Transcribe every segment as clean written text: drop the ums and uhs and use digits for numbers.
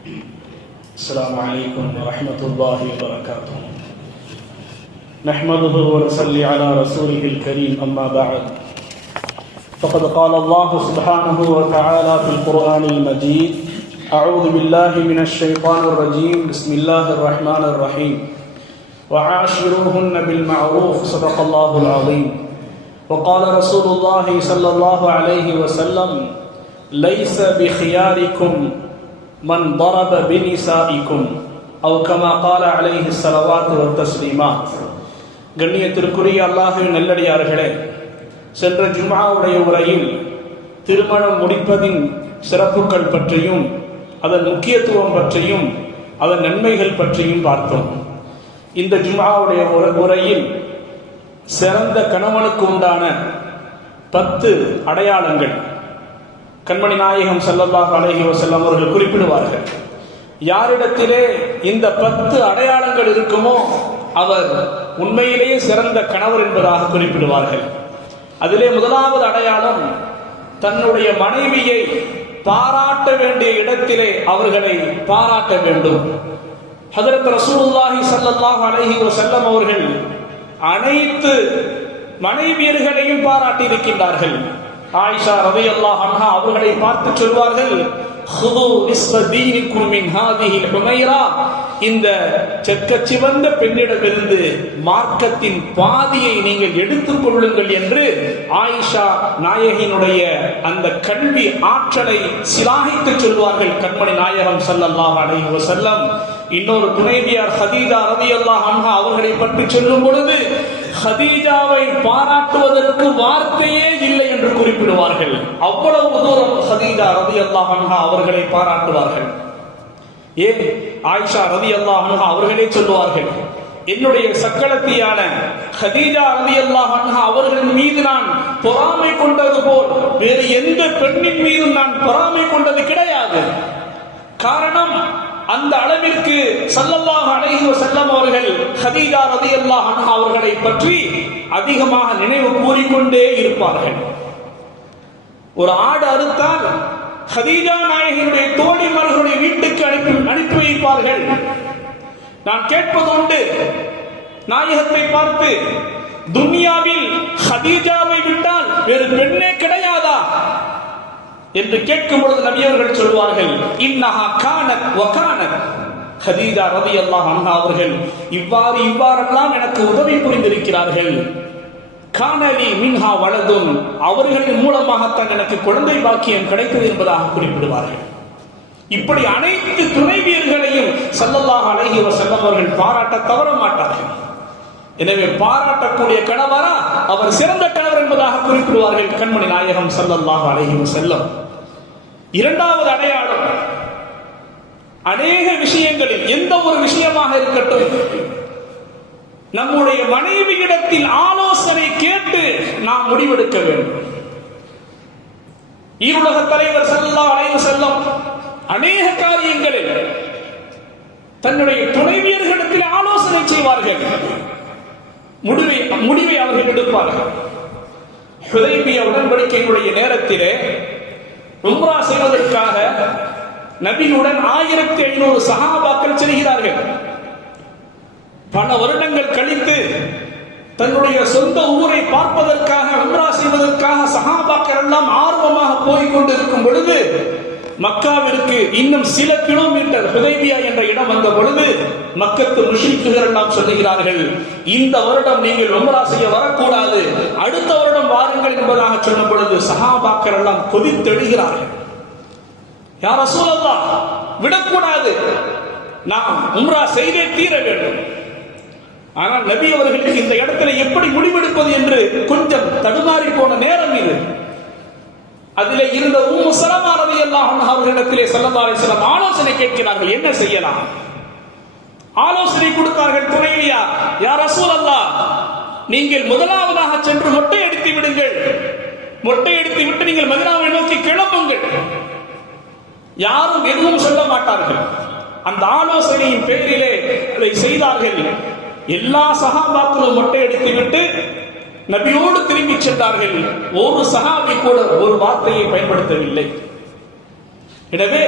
السلام عليكم ورحمة الله وبركاته. نحمده ونصلي على رسوله الكريم، أما بعد فقد قال الله سبحانه وتعالى في القرآن المجيد: أعوذ بالله من الشيطان الرجيم، بسم الله الرحمن الرحيم، وعاشروهن بالمعروف، صدق الله العظيم. وقال رسول الله صلى الله عليه وسلم: ليس بخياركم من ضرب بنسائكم أو كما قال عليه الصلوات والتسليمات. கண்ணியத்திற்குரிய அல்லாஹ்வின் நல்லடியார்களே, சென்ற ஜும்ஆவுடைய உரையில் திருமணம் முடிப்பதின் சிறப்புகள் பற்றியும் அதன் முக்கியத்துவம் பற்றியும் அதன் நன்மைகள் பற்றியும் பார்த்தோம். இந்த ஜும்ஆவுடைய உரையில் சிறந்த கணவனுக்கு உண்டான 10 அடையாளங்கள் கண்மணி நாயகம் ஸல்லல்லாஹு அலைஹி வஸல்லம் அவர்கள் குறிப்பிடுவார்கள். யாரிடத்திலே இந்த 10 அடையாளங்கள் இருக்குமோ அவர் உண்மையிலேயே சிறந்த கணவர் என்பதாக குறிப்பிடுவார்கள். அதிலே முதலாவது அடையாளம், தன்னுடைய மனைவியை பாராட்ட வேண்டிய இடத்திலே அவர்களை பாராட்ட வேண்டும். ஹஜ்ரத் ரசூலுல்லாஹி ஸல்லல்லாஹு அலைஹி வஸல்லம் அவர்கள் அனைத்து மனைவியர்களையும் பாராட்டி இருக்கின்றார்கள். ஆயிஷா ரலியல்லாஹு அன்ஹா அவர்களை பார்த்து சொல்வார்கள்: ஹுது நிஸ்ஃப தீனிக்கும் மின் ஹாதிஹில் ஹுமைரா, இந்த செக்கச்சிவந்த பெண்ணிடமிருந்து மார்க்கத்தின் பாதியை நீங்கள் எடுத்துக் கொள்ளுங்கள் என்று ஆயிஷா நாயகியினுடைய அந்த கல்வி ஆற்றலை சிலாகித்து சொல்வார்கள் கண்மணி நாயகம் ஸல்லல்லாஹு அலைஹி வஸல்லம். இன்னொரு துணைவியார் ஹதீஜா ரலியல்லாஹு அன்ஹா அவர்களை பற்றி சொல்லும் பொழுது, ஹதீஜாவை பாராட்டுவதற்கு வார்த்தையே இல்லை என்று குறிப்பிடுவார்கள். அவ்வளவு தூரம் ஹதீஜா ரலியல்லாஹு அன்ஹா அவர்களை பாராட்டுவார்கள். ஏன், ஆயிஷா ரலியல்லாஹு அன்ஹா அவர்களே சொல்லுவார்கள், என்னுடைய சக்களத்தியான ஹதீஜா ரலியல்லாஹு அன்ஹா அவர்களின் மீது நான் பொறாமை கொண்டது போல் வேறு எந்த பெண்ணின் மீதும் நான் பொறாமை கொண்டது கிடையாது. காரணம், அந்த அளவிற்கு ஸல்லல்லாஹு அலைஹி வஸல்லம் அவர்கள் ஹதீஜா ரலியல்லாஹு அன்ஹா அவர்களை பற்றி அதிகமாக நினைவு கூறிக்கொண்டே இருப்பார்கள். ஒரு ஆடு அறுத்தால் ஹதீஜா நாயகியுடைய தோழிமார்களுடைய வீட்டுக்கு அனுப்பி வைப்பார்கள். நான் கேட்பது உண்டு, நாயகத்தை பார்த்து, துன்யாவில் ஹதீஜாவை விட்டால் வேறு பெண்ணே கிடையாதா என்று கேட்கும் பொழுது நபி அவர்கள் சொல்வார்கள்: இன்னஹா கானத் வ கானத். ஹதீஜா ரலியல்லாஹு அன்ஹா அவர்கள் இவ்வாறெல்லாம் எனக்கு உதவி புரிந்திருக்கிறார்கள். கானலி மின்ஹா வலதுன், அவர்களின் மூலமாகத்தான் எனக்கு குழந்தை பாக்கியம் கிடைத்தது என்பதாக குறிப்பிடுவார்கள். இப்படி அனைத்து துணைவியர்களையும் ஸல்லல்லாஹு அலைஹி வஸல்லம் அவர்கள் பாராட்ட தவற மாட்டார்கள். எனவே பாராட்டக்கூடிய கணவரா அவர் சிறந்த கணவர் என்பதாக குறிப்பிடுவார்கள் கண்மணி நாயகம் ஸல்லல்லாஹு அலைஹி வஸல்லம். இரண்டாவது அடையாளம், அநேக விஷயங்களில் எந்த ஒரு விஷயமாக இருக்கட்டும், நம்முடைய மனைவியிடத்தில் ஆலோசனை கேட்டு நாம் முடிவெடுக்க வேண்டும். ஈருலக தலைவர் ஸல்லல்லாஹு அலைஹி வஸல்லம் அநேக காரியங்களில் தன்னுடைய துணைவியர்களிடத்தில் ஆலோசனை செய்வார்கள். முடிவை அவர்கள் எடுப்பார்கள். ஹுதைபியா உடன்படிக்கையினுடைய நேரத்திலே உம்ரா செய்வதற்காக நபியுடன் 1500 சஹாபாக்கள் செல்கிறார்கள். பல வருடங்கள் கழித்து தன்னுடைய சொந்த ஊரை பார்ப்பதற்காக உம்ரா செய்வதற்காக சஹாபாக்கள் எல்லாம் ஆர்வமாக போய்கொண்டிருக்கும் பொழுது, மக்காவிற்கு இன்னும் சில கிலோமீட்டர் ஹுதைபியா என்ற இடம் வந்த பொழுது மக்கத்து முஷ்ரிக்குகள் எல்லாம் சொல்லுகிறார்கள்: இந்த வருடம் நீங்கள் உம்ரா செய்ய வரக்கூடாது, அடுத்த வருடம் வாருங்கள் என்பதாக சொன்ன பொழுது சஹாபாக்கள் எல்லாம் கொதித்தெழுகிறார்கள். யா ரசூலல்லாஹ், விடக்கூடாது, நாம் உம்ரா செய்தே தீர வேண்டும். ஆனால் நபி அவர்களுக்கு இந்த இடத்துல எப்படி முடிவெடுப்பது என்று கொஞ்சம் தடுமாறி போன நேரம் இது. அதிலே இருந்த உம்மு ஸலமா ரலியல்லாஹு அன்ஹா அவர்களிடத்திலே ஸல்லல்லாஹு அலைஹி வஸல்லம் ஆலோசனை கேட்கிறார்கள், என்ன செய்யலாம்? ஆலோசனை கொடுத்தார்கள் துணைவியா, யா ரசூலல்லாஹ், நீங்கள் முதலாவதாக சென்று மொட்டை எடுத்து விடுங்கள், மொட்டை எடுத்து விட்டு நீங்கள் மதீனாவை நோக்கி கிளம்புங்கள். யாரும் எதுவும் சொல்ல மாட்டார்கள். அந்த ஆலோசனையின் பேரிலே அதை செய்தார்கள். எல்லா சஹாபாக்களும் மொட்டை எடுத்து விட்டு நபியோடு திரும்பி சென்றார்கள். ஒரு சஹாபி கூட ஒரு வார்த்தையை பயன்படுத்தவில்லை. எனவே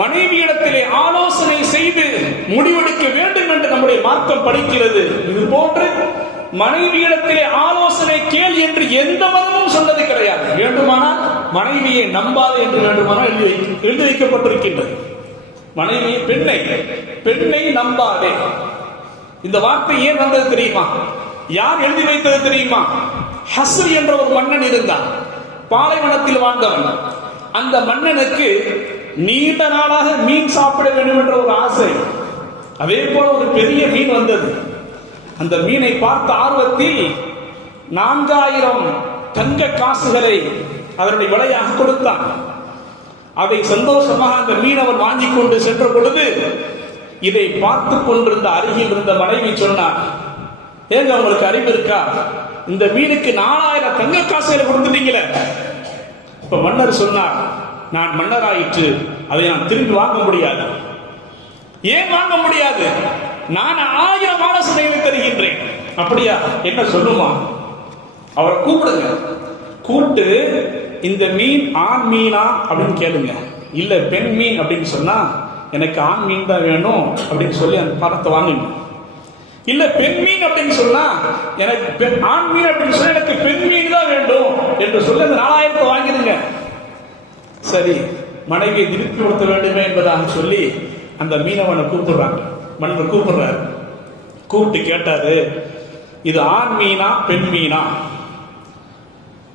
மனைவியிடத்திலே ஆலோசனை செய்து முடிவெடுக்க வேண்டும் என்று நம்முடைய மார்க்கம் படிக்கிறது. இது போன்று மனைவியிடத்திலே ஆலோசனை கேள் என்று எந்த மதமும் சொன்னது கிடையாது. வேண்டுமானால் மனைவியை நம்பாது என்று வேண்டுமானால் எழுதி வைக்கப்பட்டிருக்கின்றது. மனைவியை பெண்ணை நம்பாதே. இந்த வார்த்தை ஏன் வந்தது தெரியுமா? யார் எழுதி வைத்தது தெரியுமா? ஹஸ்ர் என்ற ஒரு மன்னன் இருந்தான், பாலைவனத்தில் வாழ்ந்தவன். அந்த மன்னனுக்கு நீண்ட நாளாக மீன் சாப்பிட வேண்டும் என்ற ஒரு ஆசை. அதே போல ஒரு பெரிய மீன் வந்தது. அந்த மீனை பார்த்த ஆர்வத்தில் 4000 தங்க காசுகளை அதனுடைய விலையாக கொடுத்தான். அதை சந்தோஷமாக அந்த மீனவன் வாங்கி கொண்டு சென்ற பொழுது இதை பார்த்து கொண்டிருந்த அருகில் இருந்த மனைவி சொன்னார், ஏங்க உங்களுக்கு அறிவு இருக்கா? இந்த மீனுக்கு 4000 தங்க காசுகளை கொடுத்துட்டீங்களே. இப்ப மன்னர் சொன்னார், நான் மன்னராயிற்று, அதை நான் திரும்பி வாங்க முடியாது. ஏன் வாங்க முடியாது? நான் 1000 ஆலோசனைகளை தருகின்றேன். அப்படியா? என்ன சொல்லுமா? அவரை கூப்பிடுங்க, கூப்பிட்டு இந்த மீன் ஆண் மீனா அப்படின்னு கேளுங்க. இல்ல பெண் மீன் அப்படின்னு சொன்னா எனக்கு ஆண் மீன் தான் வேணும் அப்படின்னு சொல்லி அந்த பணத்தை வாங்குங்க. இல்ல பெண் மீன் அப்படின்னு சொன்னா எனக்கு ஆண் மீன் அப்படின்னு சொன்னா எனக்கு பெண் மீன் தான் வேண்டும் என்று சொல்லி அந்த 4000 வாங்கிடுங்க. சரி, மனைவியை திருப்பி கொடுத்த வேண்டுமே என்பதாக சொல்லி அந்த மீனவனை கூப்பிடுறாங்க. மன்னர் கூப்பிடுறாரு. கூப்பிட்டு கேட்டாரு, இது ஆண் மீனா பெண் மீனா?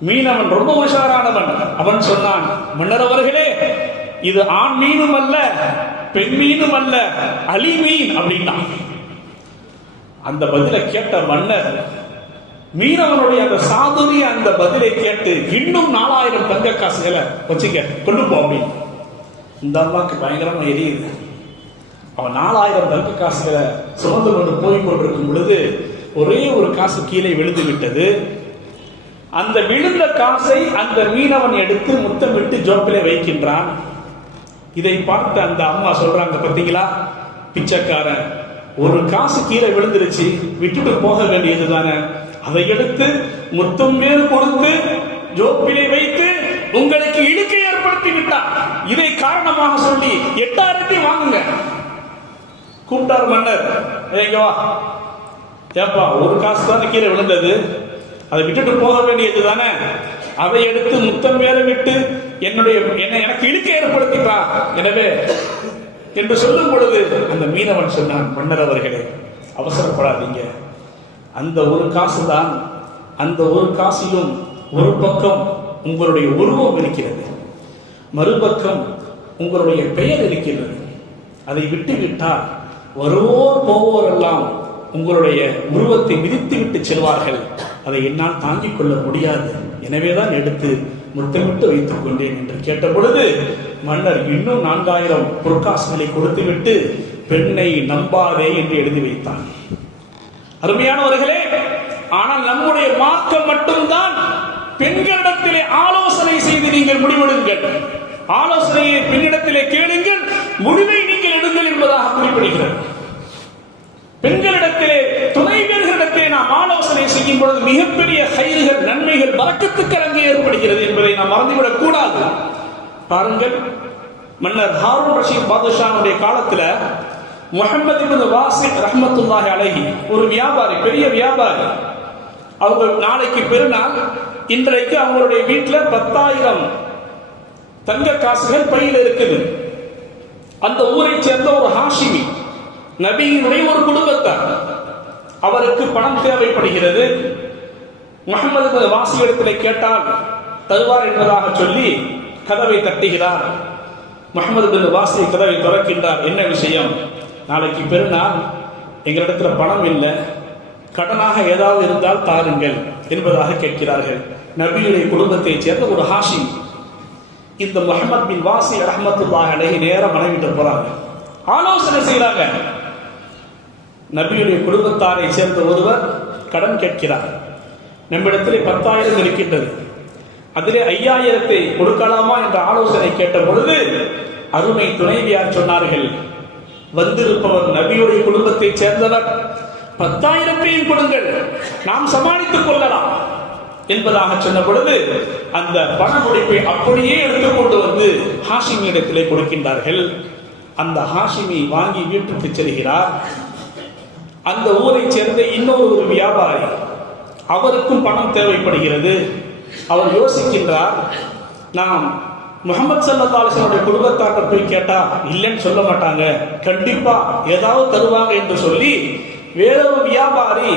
மீனவன் ரொம்ப உஷாரானவன். அவன் சொன்னான், மன்னர் அவர்களே, இது ஆண் மீனும் அல்ல பெண் மீனும் அல்ல, அலி மீன் அப்படின்னா. அந்த பதிலை கேட்ட மன்னர் மீனவனுடைய அந்த சாதுரிய அந்த பதிலை கேட்டு இன்னும் 4000 தங்க காசுகளை வச்சுக்க கொண்டு போ அப்படின்னு. இந்த அம்மாக்கு பயங்கரமா எரியுது. அவன் 4000 தங்க காசுகளை சுமந்து கொண்டு போய் கொண்டிருக்கும் பொழுது ஒரே ஒரு காசு கீழே விழுந்து விட்டது. அந்த விழுந்த காசை அந்த மீனவன் எடுத்து முத்தமிட்டு ஜோப்பிலே வைக்கின்றான். இதை பார்த்து அந்த அம்மா சொல்றாங்க, பார்த்தீங்களா பிச்சைக்காரன், ஒரு காசு கீழே விழுந்துருச்சு, விட்டுட்டு போக வேண்டியது தானே, அதை எடுத்து முத்தம் மேல் கொடுத்து ஜோப்பிலே வைத்து உங்களுக்கு இழுக்கை ஏற்படுத்தி விட்டார். இதை காரணமாக சொல்லி 8000 வாங்குங்க. கூப்பிட்டார் மன்னர், ஏப்பா ஒரு காசு தானே கீழே விழுந்தது, அதை விட்டுட்டு போக வேண்டியது தானே, அதை எடுத்து முத்தம் மேல விட்டு எனக்கு இழுக்கை ஏற்படுத்திட்டா, எனவே என்று சொல்லும் பொழுது அந்த மீனவன் சொன்னான், மன்னர் அவர்களே அவசரப்படாதீங்க, அந்த ஒரு காசு தான், அந்த ஒரு காசிலும் ஒரு பக்கம் உங்களுடைய உருவம் இருக்கிறது, மறுபக்கம் உங்களுடைய பெயர் இருக்கிறது. அதை விட்டு விட்டால் வருவோர் போவோர் எல்லாம் உங்களுடைய உருவத்தை மிதித்து விட்டு செல்வார்கள். அதை என்னால் தாங்கிக் கொள்ள முடியாது, எனவேதான் எடுத்து முத்தமிட்டு வைத்துக் கொண்டேன் என்று கேட்ட பொழுது மன்னர் இன்னும் 4000 பொற்காசுகளை கொடுத்து விட்டு பெண்ணை நம்பாதே என்று எழுதி வைத்தான். அருமையானவர்களே, ஆனால் நம்முடைய மார்க்கம் மட்டும்தான் பெண்களிடத்திலே ஆலோசனை செய்து நீங்கள் முடிவெடுங்கள், ஆலோசனையை பெண்ணிடத்திலே கேளுங்கள், முடிவை நீங்கள் எடுங்கள் என்பதாக குறிப்பிடுகிறது. பெண்களிடத்திலே துணைவியர்களிடத்திலே நாம் ஆலோசனை செய்யும் பொழுது மிகப்பெரிய கைகள் நன்மைகள் பரக்கத்துக்கு அங்கே ஏற்படுகிறது என்பதை நாம் மறந்துவிடக் கூடாது. பாருங்கள், மன்னர் ஹாரூன் ரஷீத் பாதுஷாவுடைய காலத்துல முஹம்மது இப்னு வாசித் ரஹ்மத்துல்லாஹி அலைஹி ஒரு வியாபாரி, பெரிய வியாபாரி. அவங்க நாளைக்கு பெருநாள், இன்றைக்கு அவங்களுடைய வீட்டில் 10,000 தங்க காசுகள் பையில் இருக்குது. அந்த ஊரை சேர்ந்த ஒரு ஹாஷிமி, நபியினுடைய ஒரு குடும்பத்தார், அவருக்கு பணம் தேவைப்படுகிறது. முஹம்மது இப்னு வாசித் இடத்தில் கேட்டால் தருவார் என்பதாக சொல்லி கதவை தட்டுகிறார். முஹம்மது இப்னு வாசித் கதவை திறக்கின்றார். என்ன விஷயம்? நாளைக்கு பெருநாள், எங்களிடத்துல பணம் இல்லை, கடனாக ஏதாவது இருந்தால் தாருங்கள் என்பதாக கேட்கிறார்கள். நபியுடைய குடும்பத்தை சேர்ந்த ஒரு ஹாஷிம். இந்த முஹம்மது பின் வாசித் ரஹ்மத்துல்லாஹி அலைஹி நேரம் மனைவிட்டு போறாங்க, ஆலோசனை செய்யறாங்க. நபியுடைய குடும்பத்தாரை சேர்ந்த ஒருவர் கடன் கேட்கிறார். நம்மிடத்திலே 10,000 இருக்கின்றது, அதிலே 5,000 கொடுக்கலாமா என்ற ஆலோசனை கேட்ட பொழுது அருமை துணைவியார் சொன்னார்கள், வந்திருப்பவர் நபியுடைய குடும்பத்தை சேர்ந்தவர், 10,000 கொடுங்கள், நாம் சமாளித்துக் கொள்ளலாம். என்பதாக சொன்ன பொழுது அந்த பண முடிப்பை அப்படியே எடுத்துக்கொண்டு வந்து ஹாஷிமி இடத்திலே கொடுக்கின்றார்கள். அந்த ஹாஷிமி வாங்கி வீட்டுக்கு செல்கிறார். அந்த ஊரை சேர்ந்த இன்னொரு ஒரு வியாபாரி, அவருக்கும் பணம் தேவைப்படுகிறது. அவர் யோசிக்கின்றார், நாம் முஹம்மது ஸல்லல்லாஹு அலைஹி வஸல்லம் குடும்பத்தார்ட்ட போய் கேட்டா இல்லைன்னு சொல்ல மாட்டாங்க, கண்டிப்பா ஏதாவது தருவாங்க என்று சொல்லி வேறொரு வியாபாரி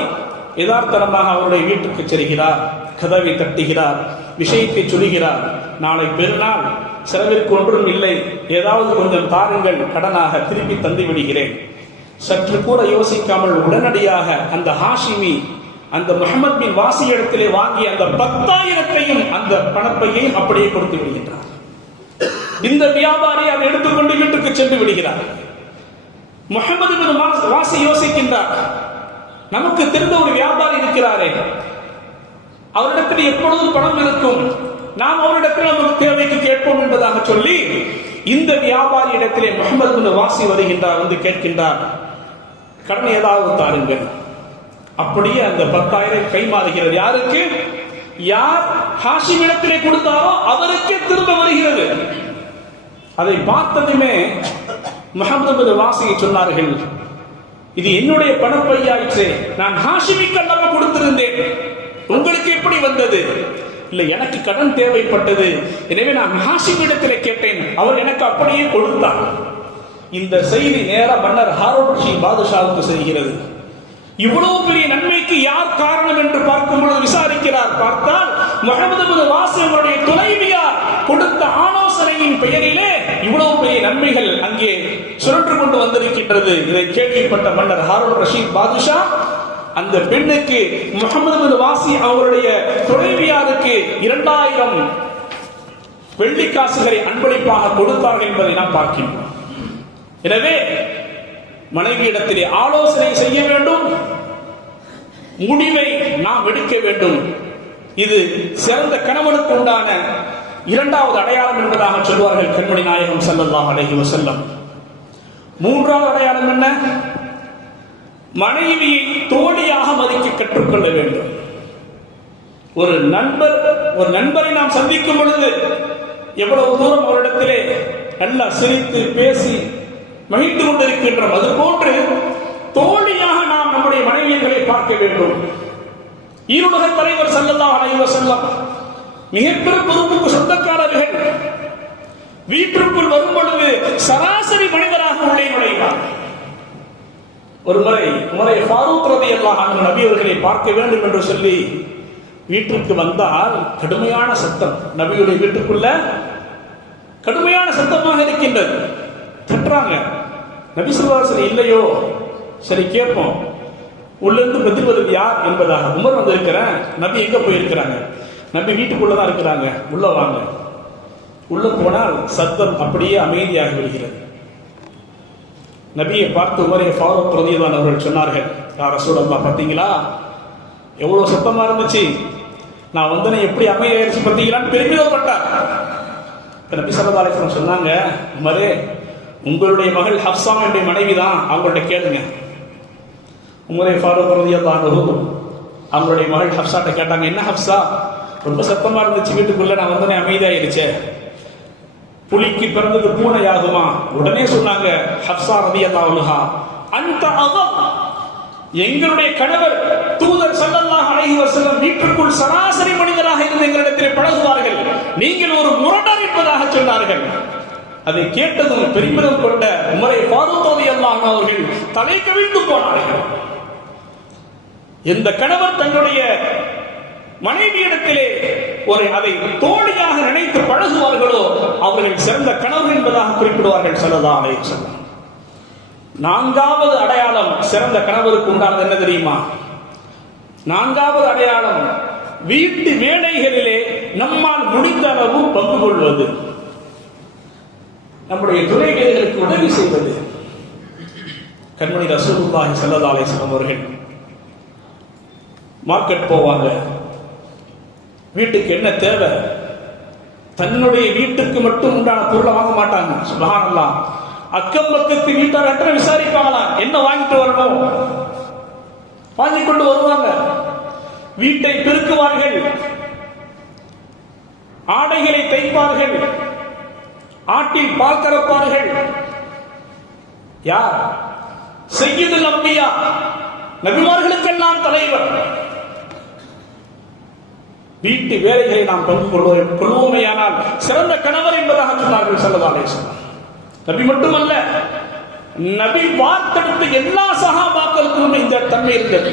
யதார்த்தமாக அவருடைய வீட்டுக்கு செல்கிறார். கதவை தட்டுகிறார், விஷயத்தை சொல்கிறார். நாளை பெருநாள், செலவிற்கு ஒன்றும் இல்லை, ஏதாவது கொஞ்சம் தாருங்கள், கடனாக திருப்பி தந்து விடுகிறேன். சற்று கூட யோசிக்காமல் உடனடியாக அந்த ஹாஷிமி அந்த முஹம்மது பின் வாசி இடத்திலே வாங்கி அந்த 10,000 அந்த பணப்பையையும் அப்படியே கொடுத்து விடுகின்றார். இந்த வியாபாரி அதை எடுத்துக்கொண்டு வீட்டுக்கு சென்று விடுகிறார். முஹம்மது பின் வாசி யோசிக்கின்றார், நமக்கு தெரிந்த ஒரு வியாபாரி இருக்கிறாரே, அவரிடத்தில் எப்பொழுதும் பணம் இருக்கும், நாம் அவரிடத்தில் நமக்கு தேவைக்கு கேட்போம் என்பதாக சொல்லி இந்த வியாபாரி இடத்திலே முஹம்மது பின் வாசி வருகின்றார். வந்து கேட்கின்றார், கடன் ஏதாவது தாருங்கள். அப்படியே அந்த 10,000 கைமாறுகிறது. யாருக்கு? யார் ஹாஷிம் இடத்திலே கொடுத்தாரோ அவருக்கே திரும்ப வருகிறது. அதை பார்த்ததுமே முஹம்மது பின் வாசியை சொன்னார்கள், இது என்னுடைய பணப்பையாயிற்றே, நான் ஹாஷிமிக்கு அல்லவா கொடுத்திருந்தேன், உங்களுக்கு எப்படி வந்தது? இல்லை, எனக்கு கடன் தேவைப்பட்டது, எனவே நான் ஹாஷிம் இடத்திலே கேட்டேன், அவர் எனக்கு அப்படியே கொடுத்தார். இந்த செய்தி நேர மன்னர் ஹாரூன் ரஷீத் பாதுஷாவுக்கு செல்கிறது. இவ்வளவு பெரிய நன்மைக்கு யார் காரணம் என்று பார்க்கும் பொழுது விசாரிக்கிறார். பார்த்தால் முஹம்மது பின் வாசி அவருடைய துணைவியார் கொடுத்த ஆலோசனையின் பெயரிலே இவ்வளவு பெரிய நன்மைகள் அங்கே சுழன்று கொண்டு வந்திருக்கின்றது. இதை கேள்விப்பட்ட மன்னர் ஹாரூன் ரஷீத் பாதுஷா அந்த பெண்ணுக்கு முஹம்மது பின் வாசி அவருடைய துணைவியாருக்கு 2000 வெள்ளிக்காசுகளை அன்பளிப்பாக கொடுத்தார்கள் என்பதை நாம் பார்க்கின்றோம். எனவே மனைவியிடத்திலே ஆலோசனை செய்ய வேண்டும், முடிவை நாம் எடுக்க வேண்டும். இது சிறந்த கணவனுக்கு உண்டான 2வது அடையாளம் என்பதாக சொல்வார்கள் கண்மணி நாயகம் ஸல்லல்லாஹு அலைஹி வஸல்லம். 3வது அடையாளம் என்ன? மனைவியை தோழியாக மதிக்க கற்றுக்கொள்ள வேண்டும். ஒரு நண்பரை நாம் சந்திக்கும் பொழுது எவ்வளவு தூரம் அவரிடத்திலே நல்லா சிரித்து பேசி மகிழ்ந்து கொண்டிருக்கின்றோம், அது போன்று தோழியாக நாம் நம்முடைய மனைவியர்களை பார்க்க வேண்டும். ஈருலக தலைவர் ஸல்லல்லாஹு அலைஹி வஸல்லம் மிகப்பெரும் பொறுப்புக்கு சொந்தக்காரர்கள். வீட்டிற்குள் வரும் பொழுது சராசரி மனிதராக உள்ளே நுழைவார். ஒரு முறை உமர் ஃபாரூக் ரலியல்லாஹு அன்ஹு நபி அவர்களை பார்க்க வேண்டும் என்று சொல்லி வீட்டிற்கு வந்தால் கடுமையான சத்தம். நபியுடைய வீட்டுக்குள்ள கடுமையான சத்தமாக இருக்கின்றது. தட்டுறாங்க. நபி ஸல்லல்லாஹு அலைஹி வஸல்லம் இல்லையோ, சரி கேட்போம், உள்ளிருந்து பதில் வருது யார் என்பதாக. உமர் வந்து இருக்கிறேன். நபி எங்க போயிருக்கிறாங்க? நபி வீட்டுக்குள்ளதான் இருக்கிறாங்க, உள்ள வாங்க. உள்ள போனால் சத்தம் அப்படியே அமைதியாக விடுகிறது. நபியை பார்த்து உமர் ஃபாரூக் ரலியல்லாஹு அவர்கள் சொன்னார்கள், யா ரசூலல்லாஹ், பார்த்தீங்களா எவ்வளவு சத்தமா இருந்துச்சு, நான் வந்தனை எப்படி அமைதியாயிருச்சு பார்த்தீங்களான்னு பெருமிதப்பட்டார். நபி ஸல்லல்லாஹு அலைஹி வஸல்லம் சொன்னாங்க, உமரே, உங்களுடைய மகள் ஹப்ஸா என்னுடைய மனைவி தான், அவங்கள்ட்ட கேளுங்க. உமரே ஃபாரூக் ரலியல்லாஹு அன்ஹு அவங்களுடைய மகள் ஹப்ஸாட்ட கேட்டாங்க, என்ன ஹப்ஸா, ரொம்ப சத்தமா இருந்துச்சு வீட்டுக்குள்ள, நான் வந்தனே அமைதியாயிருச்சே, புலிக்கு பிறந்தது பூனை ஆகுமா? உடனே சொன்னாங்க ஹப்ஸா ரலியல்லாஹு அன்ஹா, அந்த அகம், எங்களுடைய கணவர் தூதர் ஸல்லல்லாஹு அலைஹி வஸல்லம் வீட்டுக்குள் சராசரி மனிதராக இருந்து எங்களிடத்தில் பழகுவார்கள், நீங்கள் ஒரு முரடர் என்பதாக சொன்னார்கள். அதை கேட்டதும் பெருமிதம் கொண்ட உமர் ஃபாரூக் ரலியல்லாஹு அன்ஹு அவர்கள் தலை கவிழ்ந்து போனார்கள். எந்த கணவர் தன்னுடைய மனைவியிடத்திலே அதை தோழியாக நினைத்து பழகுவார்களோ அவர்கள் சிறந்த கணவர் என்பதாக குறிப்பிடுவார்கள் ஸல்லல்லாஹு அலைஹி வஸல்லம். 4வது அடையாளம் சிறந்த கணவருக்கு உண்டானது என்ன தெரியுமா? 4வது அடையாளம் வீட்டு வேலைகளிலே நம்மால் முடிந்த அளவு பங்கு கொள்வது, நம்முடைய துணைவியர்களுக்கு உதவி செய்வது. கண்மணி ரசூலுல்லாஹி ஸல்லல்லாஹு அலைஹி வஸல்லம் அவர்கள் மார்க்கெட் போவாங்க, வீட்டுக்கு என்ன தேவை, தன்னுடைய வீட்டுக்கு மட்டும் உண்டான பொருளை வாங்க மாட்டாங்க. சுப்ஹானல்லாஹ், அக்கம் பக்கத்து வீட்டார்கிட்ட விசாரிப்பாங்களாம், என்ன வாங்கிட்டு வரணும், வாங்கி கொண்டு வருவாங்க. வீட்டை பெருக்குவார்கள், ஆடைகளை தைப்பார்கள், ஆட்டில் பால் கறப்பார்கள். யார்? சய்யிதுல் அம்பியா, நபிமார்களுக்கெல்லாம் தலைவர். வீட்டு வேலைகளை நாம் பங்கு கொள்வோமேயானால் சிறந்த கணவர் என்பதாக சொன்னார்கள் ஸல்லல்லாஹு அலைஹி வஸல்லம். நபி மட்டுமல்ல, நபி வார்த்தெடுத்த எல்லா சஹாபாக்களுக்கும் இந்த தன்மை இருந்தது.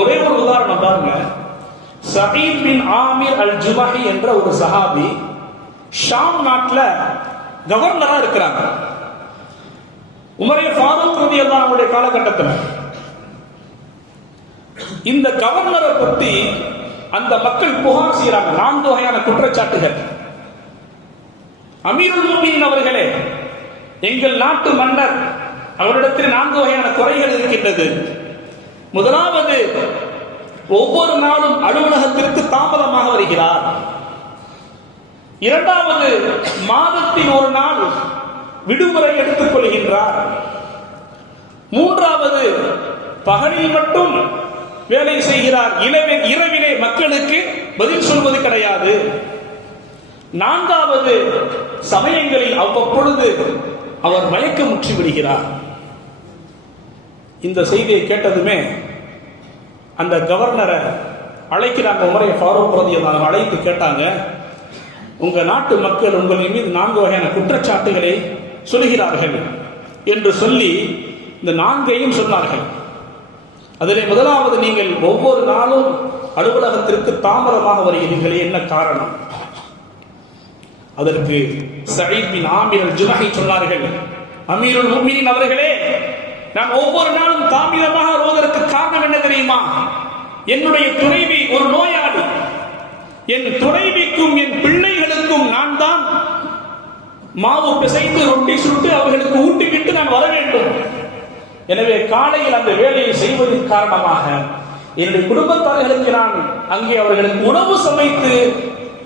ஒரே ஒரு உதாரணம் பாருங்க. சயீத் பின் ஆமிர் அல் ஜுமஹி என்ற ஒரு சஹாபி ஷாம் நாட்டில் கவர்னரா இருக்கிறாங்க. உமரே ஃபாரூக் ரலியல்லாஹு அன்ஹுடைய காலகட்டத்தில் இந்த கவர்னரை பற்றி அந்த மக்கள் புகார் செய்யறாங்க. 4 வகையான குற்றச்சாட்டுகள். அமீருல் முஃமினீன் அவர்களே, எங்கள் நாட்டு மன்னர், அவரிடத்தில் 4 வகையான குறைகள் இருக்கின்றது. முதலாவது, ஒவ்வொரு நாளும் அலுவலகத்திற்கு தாமதமாக வருகிறார். இரண்டாவது, மாதத்தில் ஒரு நாள் விடுமுறை எடுத்துக் கொள்கின்றார். மூன்றாவது, பகலில் மட்டும் வேலை செய்கிறார், இரவிலே மக்களுக்கு பதில் சொல்வது கிடையாது. நான்காவது, சமயங்களில் அவ்வப்பொழுது அவர் மயக்கமுற்றி விடுகிறார். இந்த செய்தியை கேட்டதுமே அந்த கவர்னரை அழைக்கிறாங்க. உமரே ஃபாரூக் ரலியல்லாஹு அன்ஹு அழைத்து கேட்டாங்க, உங்க நாட்டு மக்கள் உங்களின் மீது 4 வகையான குற்றச்சாட்டுகளை சொல்கிறார்கள் என்று சொல்லி இந்த 4ஐயும் சொன்னார்கள். அதிலே முதலாவது, நீங்கள் ஒவ்வொரு நாளும் அலுவலகத்திற்கு தாமதமாக வருகிறீர்களே, என்ன காரணம்? அதற்கு சயீத் பின் ஆமிர் அல் ஜுமஹி சொன்னார்கள், அமீருல் முஃமினீன் அவர்களே, நான் ஒவ்வொரு நாளும் தாமதமாக வருவதற்கு காரணம் என்ன தெரியுமா? என்னுடைய துணைவி ஒரு நோயாளி. என் துணைவிக்கும் என் பிள்ளைகளுக்கும் நான் தான் மாவு பிசைந்து ரொட்டி சுட்டு அவர்களுக்கு ஊட்டிவிட்டு நான் வர வேண்டும். எனவே காலையில் அந்த வேலையை செய்வதன் காரணமாக என்னுடைய குடும்பத்தார்களுக்கு நான் அங்கே அவர்களுக்கு உணவு சமைத்து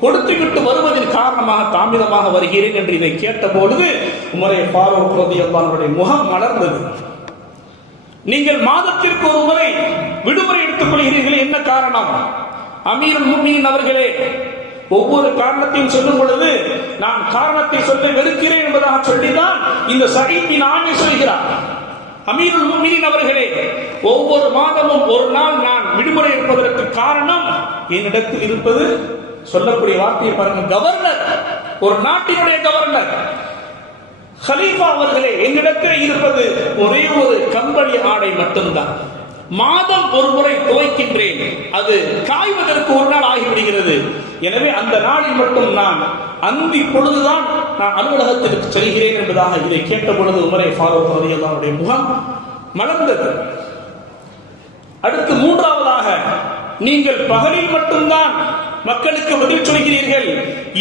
கொடுத்துவிட்டு வருவதன் காரணமாக தாமதமாக வருகிறேன் என்று இதை கேட்ட பொழுது உமரே ஃபாரூக் ரலியல்லாஹு அன்ஹுடைய முகம் மலர்ந்தது. நீங்கள் மாதத்திற்கு ஒரு முறை விடுமுறை எடுத்துக் கொள்கிறீர்கள், என்ன காரணம்? அமீருல் முஃமினீன் அவர்களே, ஒவ்வொரு காரணத்தையும் சொல்லும் பொழுது நான் காரணத்தை சொல்ல வெறுக்கிறேன் என்பதாக சொல்லிதான் இந்த சயீத் பின் ஆமிர் சொல்கிறார். அமீருல் முஃமினீன் அவர்களே, ஒவ்வொரு மாதமும் ஒரு நாள் நான் விடுமுறை எடுப்பதற்கு காரணம் என்னிடத்தில் இருப்பது, சொல்லக்கூடிய வார்த்தையை பாருங்க, கவர்னர், ஒரு நாட்டினுடைய கவர்னர், கலீஃபா அவர்களே, என்னிடத்தில் இருப்பது ஒரே ஒரு கம்பளி ஆடை மட்டும்தான். மாதம் ஒரு முறை துவைக்கின்றேன், அது காய்வதற்கு ஒரு நாள் ஆகிவிடுகிறது. எனவே அந்த நாளில் மட்டும் நான் அந்தி பொழுதுதான் நான் அலுவலகத்திற்கு செல்கிறேன் என்பதாக இதை கேட்ட பொழுது உமரே ஃபாரூக் ரலியல்லாஹு அன்ஹுடைய முகம் மலர்ந்தது. அடுத்து மூன்றாவதாக, நீங்கள் பகலில் மட்டும்தான் மக்களுக்கு பதில் சொல்கிறீர்கள்,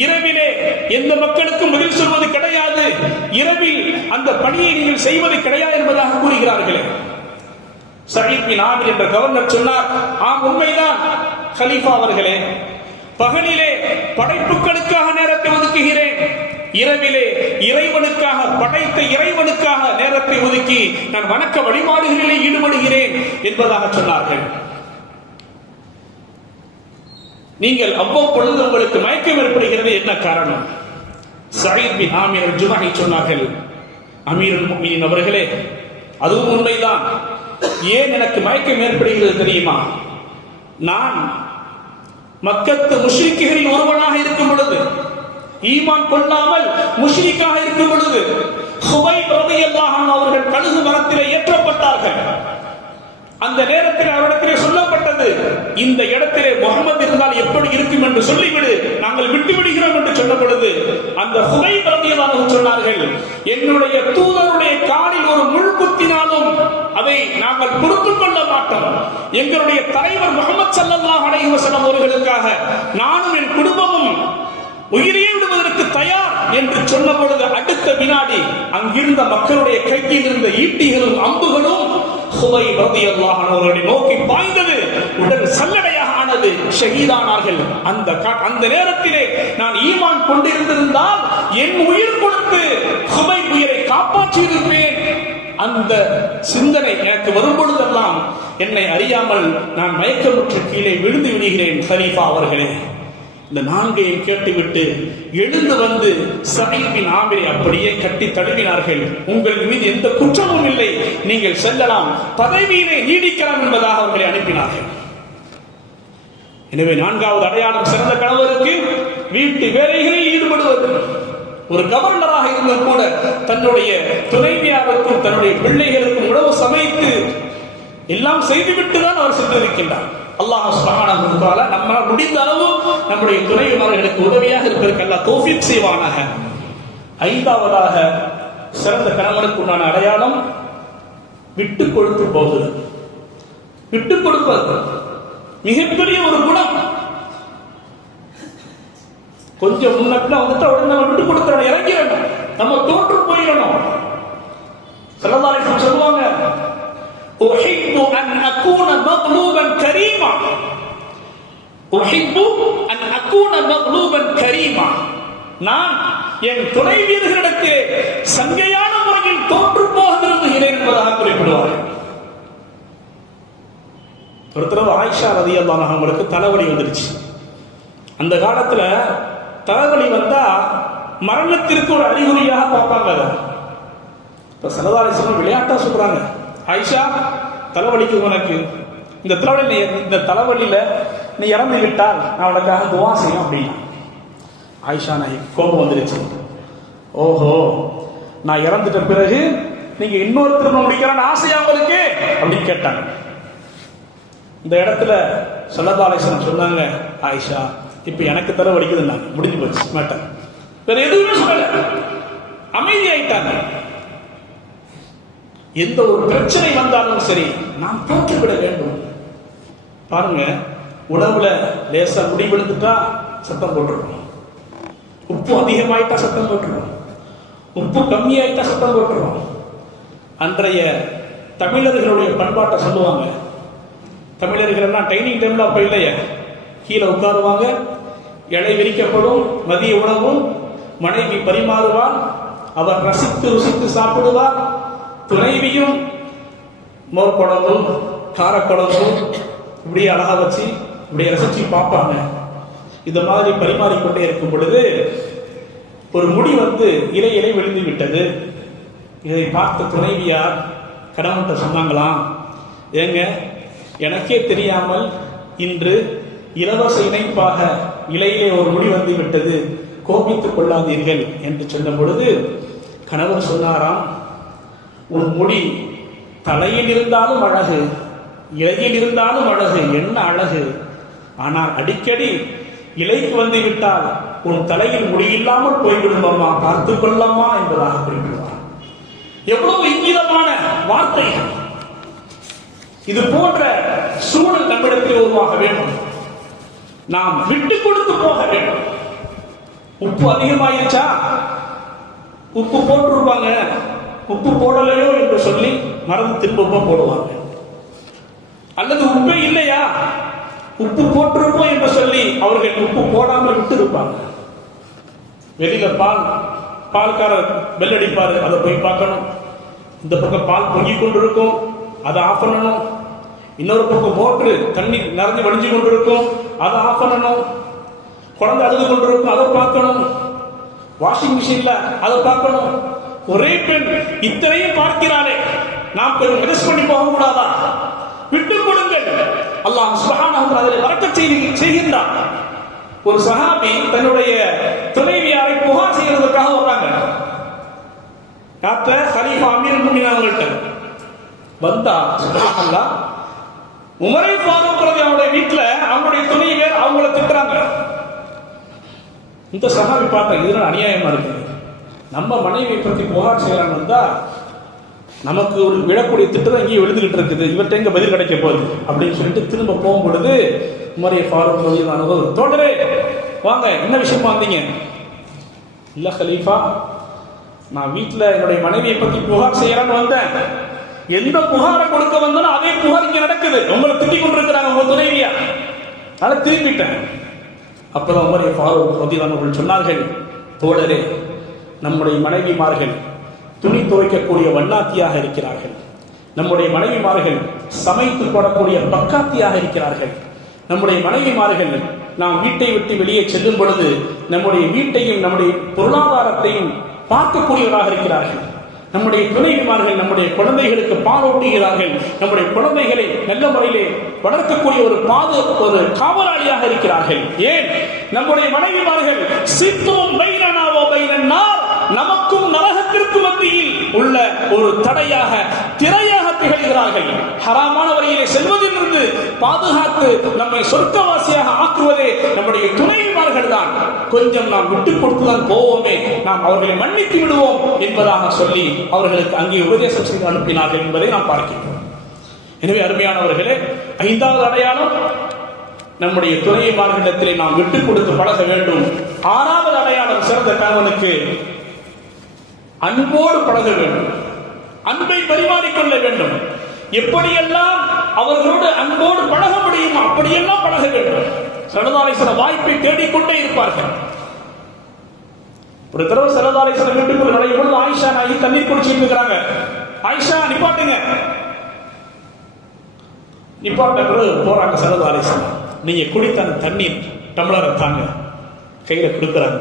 இரவிலே எந்த மக்களுக்கும் பதில் சொல்வது கிடையாது, இரவில் அந்த பணியை நீங்கள் செய்வது கிடையாது என்பதாக கூறுகிறார்களே. சயீத் பின் ஆமிர் என்ற கவர்னர் சொன்னார், ஆம் உண்மைதான் கலீஃபா அவர்களே, பகலிலே படைப்புகளுக்காக நேரத்தை ஒதுக்குகிறேன், இரவிலே இறைவனுக்காக, படைத்த இறைவனுக்காக நேரத்தை ஒதுக்கி நான் வணக்க வழிபாடுகளிலே ஈடுபடுகிறேன் என்பதாக சொன்னார்கள். நீங்கள் அவ்வப்பொழுது உங்களுக்கு மயக்கம் ஏற்படுகிறது, என்ன காரணம்? சயீத் பின் ஆமிர் அல் ஜுமஹி சொன்னார்கள், அமீருல் முஃமினீன் அவர்களே, அதுவும் உண்மைதான். ஏன் எனக்கு மயக்கம் ஏற்படுகிறது தெரியுமா? நான் மக்கத்து முஷ்ரிக்குகளில் ஒருவனாக இருக்கும் பொழுது, ஈமான் கொள்ளாமல் முஷ்ரிக்காக இருக்கும் பொழுது, சுபைப் ரலியல்லாஹு அன்ஹு அவர்கள் கழுகு மரத்திலே ஏற்றப்பட்டார்கள். அந்த நேரத்தில் அவரிடத்திலே சொல்லப்பட்டது, இந்த இடத்திலே முஹம்மது இருந்தால் எப்படி இருக்கும் என்று சொல்லிவிடு, நாங்கள் விட்டு விடுகிறோம் என்று சொன்ன பொழுது அந்த சுபைப் ரலியல்லாஹு அன்ஹு சொன்னார்கள், என்னுடைய தூதருடைய காலில் ஒரு முள் குத்தினாலும் அதை நாங்கள் பொறுத்துக் கொள்ள மாட்டோம். எங்களுடைய தலைவர் முஹம்மது ஸல்லல்லாஹு அலைஹி வஸல்லம் அவர்களுக்காக நானும் என் குடும்பமும் உயிரையே விடுவதற்கு தயார் என்று சொன்ன பொழுது அடுத்த வினாடி அங்கிருந்த மக்களுடைய கையில் இருந்த ஈட்டிகளும் அம்புகளும் சுபைப் ரலியல்லாஹு அன்ஹு அவர்களை நோக்கி பாய்ந்தது. உடல் சல்லடையாக ஆனது, ஷஹீதானார்கள். அந்த நேரத்திலே நான் ஈமான் கொண்டிருந்திருந்தால் என் உயிர் கொடுத்து சுபைப் உயிரை காப்பாற்றியிருப்பேன். அந்த சிந்தனை எனக்கு வரும் பொழுதெல்லாம் என்னை அறியாமல் நான் மயக்கமுற்று கீழே விழுந்து விடுகிறேன். கலீஃபா அவர்களே, இந்த நான்கையும் கேட்டுவிட்டு எழுந்து வந்து சயீத் பின் ஆமிரை அப்படியே கட்டி தழுவினார்கள். உங்கள் மீது எந்த குற்றமும் இல்லை, நீங்கள் செல்லலாம், பதவியிலே நீடிக்கலாம் என்பதாக அவர்களை அனுப்பினார்கள். எனவே நான்காவது அடையாளம் சிறந்த கணவருக்கு வீட்டு வேலைகளில் ஈடுபடுவது. ஒரு கவர்னராக இருந்தும் கூட தன்னுடைய துணைவியாருக்கும் தன்னுடைய பிள்ளைகளுக்கும் உணவு சமைத்து எல்லாம் செய்துவிட்டு தான் அவர் சென்றிருக்கின்றார். அல்லாஹ் சுப்ஹானஹு வ தஆலா நம்மால் முடிந்த அளவு நம்முடைய துணைவிமார்களுக்கு உதவியாக இருப்பதற்கு அல்லாஹ் தௌஃபீக் செய்வானாக. ஐந்தாவதாக சிறந்த கணவனுக்கு உண்டான அடையாளம் விட்டு கொடுத்து போகிறது. விட்டு கொடுப்பது மிகப்பெரிய ஒரு குணம். கொஞ்சம் முன்னப்பில் வந்துட்டு உடனே நம்ம விட்டு கொடுத்து இறங்கிடணும், நம்ம தோற்று போயிடணும். ஸல்லல்லாஹு அலைஹி வஸல்லம் சொல்லுவாங்க, உஹிப்பு அன் அகூன மக்லூபன் கரீமா, உஹிப்பு அன் அகூன மக்லூபன் கரீமா. நான் என் துணைவியர்களிடத்தில் சங்கையான முறையில் தோற்று போக விரும்புகிறேன் என்பதாக குறிப்பிடுவார்கள். ஒரு தடவை ஆயிஷா ரலியல்லாஹு அன்ஹா அவங்களுக்கு தலைவலி வந்துருச்சு. அந்த காலத்துல தலைவலி வந்தா மரணத்திற்கு ஒரு அறிகுறியாக பார்ப்பாங்க. இப்ப ஸல்லல்லாஹு அலைஹி வஸல்லம் விளையாட்டா சொல்றாங்க, ஆயிஷா தலைவலிக்கு உனக்கு இந்த தலைவலியில நீ இறந்து விட்டால் நான் உனக்காக துவா செய்யும் அப்படின்னா. ஆயிஷா நான் கோபம் வந்துருச்சு. ஓஹோ, நான் இறந்துட்ட பிறகு நீங்க இன்னொரு திருமணம் முடிக்கிறான்னு ஆசையா உங்களுக்கு அப்படின்னு கேட்டாங்க. இந்த இடத்துல ஸல்லல்லாஹு அலைஹி வஸல்லம் சொன்னாங்க, ஆயிஷா இப்ப எனக்கு தலை வலிக்குதுன்னாங்க. முடிஞ்சு போச்சு மேட்டர். வேற எதுவுமே சொல்லல, அமைதி ஆயிட்டாங்க. எந்த ஒரு பிரச்சனை வந்தாலும் சரி நாம் தோற்றுவிட வேண்டும். பாருங்க, உணவுல லேசா முடி விழுந்துட்டா சத்தம் போட்டுருக்கோம், உப்பு அதிகமாயிட்டா சத்தம் போட்டுருக்கோம், உப்பு கம்மியாயிட்டா சத்தம் போட்டுருக்கோம். அன்றைய தமிழர்களுடைய பண்பாட்டை சொல்லுவாங்க. தமிழர்கள் டைனிங் டேபிள் அப்ப இல்லையா, கீழே உட்காருவாங்க, இலை விரிக்கப்படும், மதிய உணவும் மனைவி பரிமாறுவார், அவர் ரசித்து ருசித்து சாப்பிடுவார். துணைவியும் மோர் குழம்பும் காரக்குழம்பும் இப்படியே அழகா வச்சு இப்படியே ரசிச்சு பார்ப்பாங்க. இந்த மாதிரி பரிமாறிக்கொண்டே இருக்கும் பொழுது ஒரு முடி இலை விழுந்து விட்டது. இதை பார்த்த துணைவியார் கணவன்கிட்ட சொன்னாங்களாம், ஏங்க எனக்கே தெரியாமல் இன்று இலவச இணைப்பாக இலையிலே ஒரு முடி வந்து விட்டது, கோபித்துக் கொள்ளாதீர்கள் என்று சொன்ன பொழுது கணவர் சொன்னாராம், உன் முடி தலையில் இருந்தாலும் அழகு, இலையில் இருந்தாலும் அழகு, என்ன அழகு. ஆனால் அடிக்கடி இலைக்கு வந்து விட்டால் உன் தலையில் முடியில்லாமல் போய்விடுமா, பார்த்துக் கொள்ளம்மா என்பதாக குறிப்பிடுவார். எவ்வளவு இங்கிதமான வார்த்தை. இது போன்ற சூழல் நம்மிடத்தில் உருவாக வேண்டும். நாம் விட்டு கொடுத்து போக வேண்டும். உப்பு அதிகமாயிருச்சா, உப்பு போட்டுருவாங்க, உப்பு போடலையோ என்று சொல்லி மறந்து திரும்ப போடுவாங்க. அல்லது உப்பே இல்லையா, உப்பு போட்டிருப்போம் என்று சொல்லி அவர்கள் உப்பு போடாமல் விட்டு இருப்பாங்க. வெளியில பால்காரர் பெல் அடிப்பாரு, அதை போய் பார்க்கணும். இந்த பக்கம் பால் பொங்கி கொண்டிருக்கும், அதை ஆஃப் பண்ணணும். இன்னொரு பக்கம் மோட்டரு தண்ணி நிறைஞ்சு வடிஞ்சு கொண்டிருக்கும், அதை ஆஃப் பண்ணணும். குழந்தை அழுது கொண்டிருக்கும், அதை பார்க்கணும். வாஷிங் மிஷின்ல அதை பார்க்கணும். ஒரே பெண் இத்தனையும் பார்க்கிறாரே, நாம் கொஞ்சம் அட்ஜஸ்ட் பண்ணி போக கூடாதா? விட்டுக் கொடுங்கள். அல்லாஹ் சுப்ஹானஹு வ தஆலா வரக்கத் செய்கின்றார். ஒரு சஹாபி தன்னுடைய துணைவியாரை புகார் செய்யறதுக்காக வர்றாங்க. கலீஃபா அமீருல் முஃமினீன் அவங்கள்ட்ட வந்தா, சுப்ஹானல்லாஹ், உமரை ஃபாரூக் அவருடைய வீட்டுல அவங்களுடைய துணைவியார் அவங்கள திட்டுறாங்க. இந்த சஹாபி பார்த்தா இதெல்லாம் அநியாயமா இருக்கு, நம்ம மனைவியை பற்றி புகார் செய்யறான்னு வந்தா நமக்கு ஒரு விழக்கூடிய திட்டம் இங்கேயும் எழுதுகிட்டு இருக்குது, இவர்கிட்ட எங்க பதில் கிடைக்க போகுது அப்படின்னு சொல்லிட்டு திரும்ப போகும் பொழுது உமரை ஃபாரூக் அனுபவம், தோழரே வாங்க, என்ன விஷயமா வந்தீங்க? இல்ல கலீஃபா, நான் வீட்டுல என்னுடைய மனைவியை பத்தி புகார் செய்யறான்னு வந்தேன். எந்த புகாரை கொடுக்க வந்தாலும் அதே புகார் இங்க நடக்குது, உங்களை திட்டிக் கொண்டிருக்கிறாங்க உங்க துணைவியா, அதை திரும்பிட்டேன். அப்பதான் உமரை ஃபாரூக் ரலியல்லாஹு சொன்னார்கள், தோழரே, நம்முடைய மனைவிமார்கள் துணி துவைக்கக்கூடிய வண்ணாத்தியாக இருக்கிறார்கள், நம்முடைய மனைவிமார்கள் சமைத்து போடக்கூடிய பக்காத்தியாக இருக்கிறார்கள், நம்முடைய மனைவிமார்கள் நாம் வீட்டை விட்டு வெளியே செல்லும் பொழுது நம்முடைய வீட்டையும் நம்முடைய பொருளாதாரத்தையும் பார்க்கக்கூடியவராக இருக்கிறார்கள். நம்முடைய துணைவிமார்கள் நம்முடைய குழந்தைகளுக்கு பாலூட்டுகிறார்கள். நம்முடைய குழந்தைகளை நல்ல முறையிலே வளர்க்கக்கூடிய ஒரு காவலாளியாக இருக்கிறார்கள். ஏன் நம்முடைய மனைவிமார்கள் சித்தும் பைனனா வ பைனன்னார், நமக்கும் நரகத்திற்கு மத்தியில் உள்ள ஒரு தடையாக திரையாக திகழ்கிறார்கள். ஹராமான வழியிலே செல்வதிலிருந்து பாதுகாத்து நம்மை சொர்க்கவாசியாக ஆக்குவதே நம்முடைய துணைவிமார்கள் தான். கொஞ்சம் நாம் விட்டுக் கொடுத்துதான் போவோமே, நாம் அவர்களை மன்னித்து விடுவோம் என்பதாக சொல்லி அவர்களுக்கு அங்கே உபதேசம் செய்து அனுப்பினார்கள் என்பதை நாம் பார்க்கிறோம். எனவே அருமையானவர்களே, ஐந்தாவது அடையாளம் நம்முடைய துணைவிமார்களிடத்திலே நாம் விட்டுக் கொடுத்து பழக வேண்டும். ஆறாவது அடையாளம் சிறந்த கணவனுக்கு அன்போடு பழக வேண்டும், அன்பை பரிமாறிக்கொள்ள வேண்டும். எப்படியெல்லாம் அவர்களோடு அன்போடு பழக முடியுமோ அப்படியெல்லாம் பழக வேண்டும். சரதாலேஸ்வர வாய்ப்பை தேடிக்கொண்டே இருப்பார்கள். ஒரு தடவை சரதாலேஸ்வர வீட்டுக்குள் நுழையும் பொழுது ஆயிஷா நாயகி தண்ணீர் குடிச்சிட்டு இருக்கிறாங்க. ஆயிஷா நிப்பாட்டுங்க, நிப்பாட்ட பிறகு போறாங்க சரதாலேஸ்வரர். நீங்க குடித்த அந்த தண்ணீர் டம்ளரை தாங்க, கையில கொடுக்குறாங்க.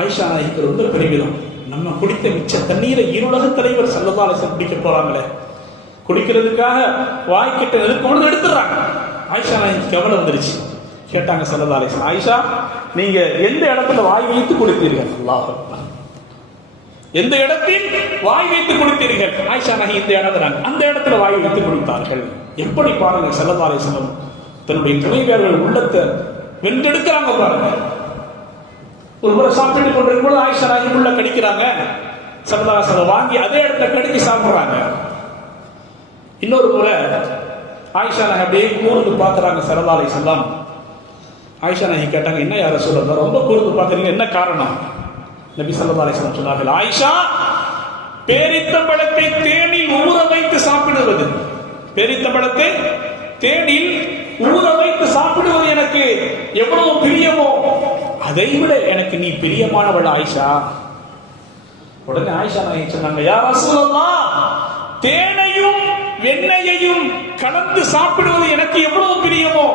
ஆயிஷா நாயகிக்கு ரொம்ப பெருமிதம். நம்ம குடித்த மிச்ச தண்ணீரை இருளக தலைவர் ஸல்லல்லாஹு அலைஹி வஸல்லம் குடிக்க போறாங்களே, குடிக்கிறதுக்காக வாய்க்கிட்ட நெருக்கம் எடுத்துடுறாங்க. ஆயிஷா நாயகி கவலை வந்துருச்சு. கேட்டாங்க ஸல்லல்லாஹு அலைஹி வஸல்லம், ஆயிஷா நீங்க எந்த இடத்துல வாய் வைத்து குடித்தீர்கள்? அல்லாஹ் அக்பர். எந்த இடத்தில் வாய் வைத்து குடித்தீர்கள்? ஆயிஷா நாயகி இந்த இடம், அந்த இடத்துல வாய் வைத்து குடித்தார்கள். எப்படி பாருங்க, ஸல்லல்லாஹு அலைஹி வஸல்லம் தன்னுடைய துணைவியர்கள் உள்ளத்தை வென்றெடுக்கிறாங்க பாருங்க. ஒரு முறை சாப்பிட்டு கொண்டிருக்கும் போது ஆயிஷா நாயகி உள்ள கடிக்கிறாங்க. ஸல்லல்லாஹு அலைஹி வஸல்லம் வாங்கி அதே இடத்துல கடிச்சு சாப்பிடுறாங்க. இன்னொரு முறை ஆயிஷா நாயகி அப்படியே கூர்ந்து பார்க்கறாங்க ஸல்லல்லாஹு அலைஹி வஸல்லம். ஆயிஷா நாயகி கேட்டாங்க, என்ன யா ரசூலல்லாஹ் ரொம்ப கூர்ந்து பார்க்கறீங்க, என்ன காரணம்? நபி ஸல்லல்லாஹு அலைஹி வஸல்லம் சொன்னார்கள், ஆயிஷா பேரித்தம்பழத்தை தேனில் ஊற வைத்து சாப்பிடுவது, பேரித்தம்பழத்தை தேனில் ஊற வைத்து சாப்பிடுவது எனக்கு எவ்வளவு பிரியமோ அதை விட எனக்கு நீ பிரியமானவள் ஆயிஷா. உடனே ஆயிஷா நாயகி சொன்னாங்க, யா ரசூலல்லாஹ் தேனையும் வெண்ணெயையும் கலந்து சாப்பிடுவது எனக்கு எவ்வளவு பிரியமோ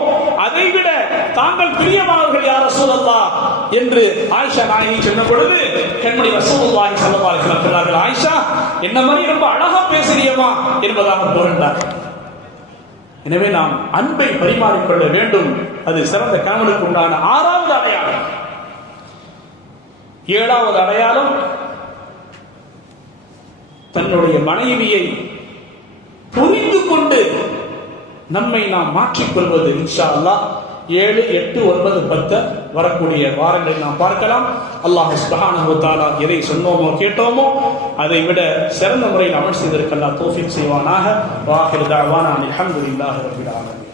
அதை விட தாங்கள் பிரியமானவர்கள் யா ரசூலல்லாஹ் என்று ஆயிஷா நாயகி சொன்ன பொழுது கண்மணி ரசூலுல்லாஹி ஸல்லல்லாஹு அலைஹி வஸல்லம் சொன்னார்கள், ஆயிஷா என்ன மாதிரி ரொம்ப அழகா பேசுறியமா என்பதாக புகழ்ந்தார். எனவே நாம் அன்பை பரிமாறிக்கொள்ள வேண்டும். அது சிறந்த கணவனுக்கு உண்டான ஆறாவது அடையாளம். ஏழாவது அடையாளம், தன்னுடைய மனைவியை புரிந்து கொண்டு நம்மை நாம் மாற்றிக்கொள்வது. இன்ஷா அல்லாஹ் 7, 8, 9, 10 வரக்கூடிய வாரங்களில் நாம் பார்க்கலாம். அல்லாஹ் சுப்ஹானஹு வ தஆலா எதை சொன்னோமோ கேட்டோமோ அதை விட சிறந்த முறையில் அமல் செய்வதற்கு அல்லாஹ் தௌஃபீக் செய்வானாக. வ ஆகிரு தஅவானா அல்ஹம்துலில்லாஹி ரப்பில் ஆலமீன்.